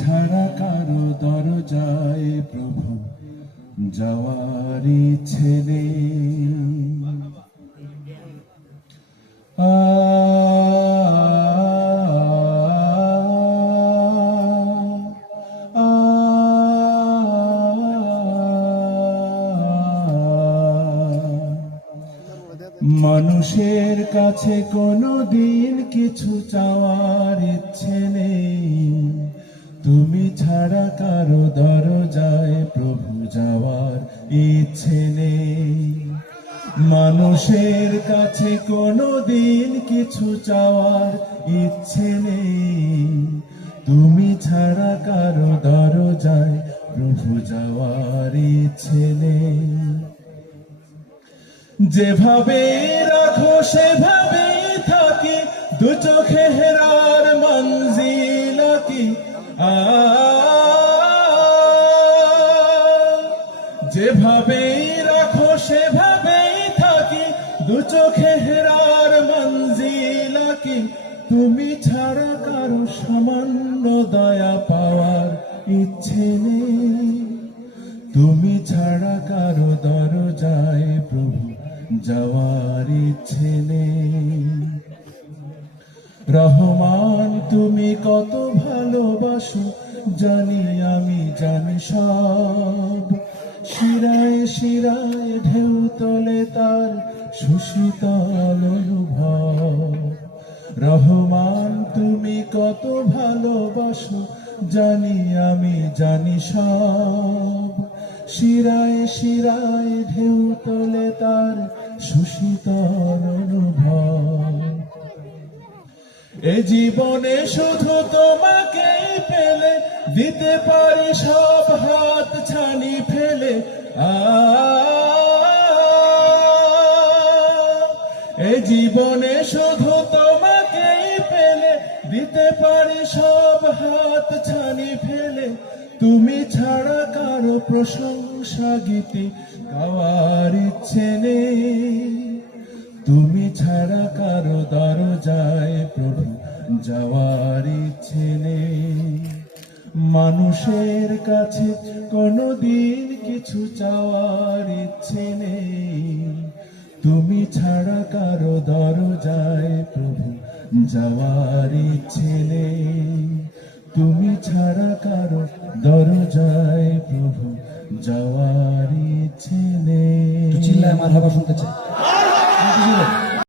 ছাড়া কারো দরজায় প্রভু যাওয়ার ইচ্ছে নেই। মানুষের কাছে কোনো দিন কিছু চাওয়ার ইচ্ছে নেই, তুমি ছাড়া কারো দরজায় প্রভু যাওয়ার ইচ্ছে নেই। মানুষের কাছে কোনো দিন কিছু চাওয়ার ইচ্ছে নেই, তুমি ছাড়া কারো দরজায় প্রভু যাওয়ার ইচ্ছে নেই। যেভাবে রাখো সেভাবেই থাকি, দু চোখে হেরার মঞ্জিল কি। যেভাবে রাখো সেভাবেই থাকি, দু চোখে হেরার মঞ্জিল কি। তুমি ছাড়া কারো সামান্য দয়া পাওয়ার ইচ্ছে নেই, তুমি ছাড়া কারো দরজায় প্রভু যাওয়ার ইচ্ছে নেই। রহমান তুমি কত ভালোবাসো জানি আমি, জানি সব। শিরায় শিরায় ঢেউ তোলে তার সুশীতল অনুভব। রহমান তুমি কত ভালোবাসো জানি আমি, জানি সব। শিরায় শিরায় ঢেউ তোলে তার সুশীতল অনুভব। এ জীবনে শুধু তোমাকেই পেলে দিতে পারি সব হাত ছানি ফেলে। এ জীবনে শুধু তোমাকেই পেলে দিতে পারি সব হাত ছানি ফেলে। তুমি ছাড়া কারো প্রশংসা গীতি গাওয়ার ইচ্ছে নেই, তুমি ছাড়া কারো দরজায় প্রভু যাওয়ার ইচ্ছে নেই। মানুষের কাছে কোনো দিন কিছু চাওয়ার ইচ্ছে নেই, তুমি ছাড়া কারো দরজায় প্রভু যাওয়ার ইচ্ছে নেই, তুমি ছাড়া কারো দরজায় প্রভু যাওয়ার ইচ্ছে নেই। চিল্লায় মারহাবা শুনতে চাই।